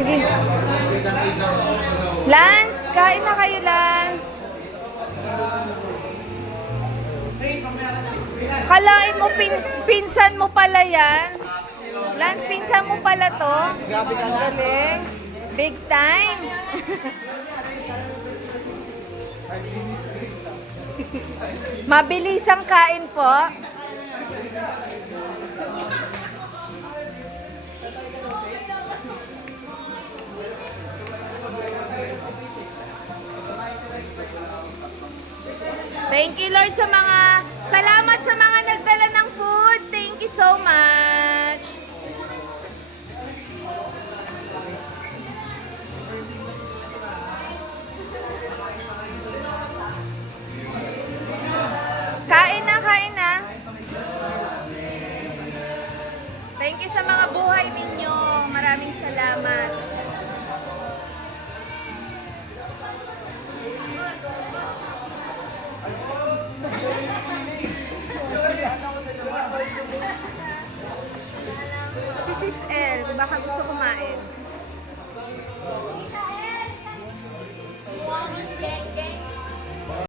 Sige. Lance, kain na kayo, Lance. Kalain mo, pinsan mo pala yan. Lance, pinsan mo pala to. Galing. Big time. Mabilis ang kain po. Thank you, Lord, salamat sa mga nagdala ng food. Thank you so much. Kain na, kain na. Thank you sa mga buhay ninyo. Maraming salamat. Si Sis El, baka gusto kumain.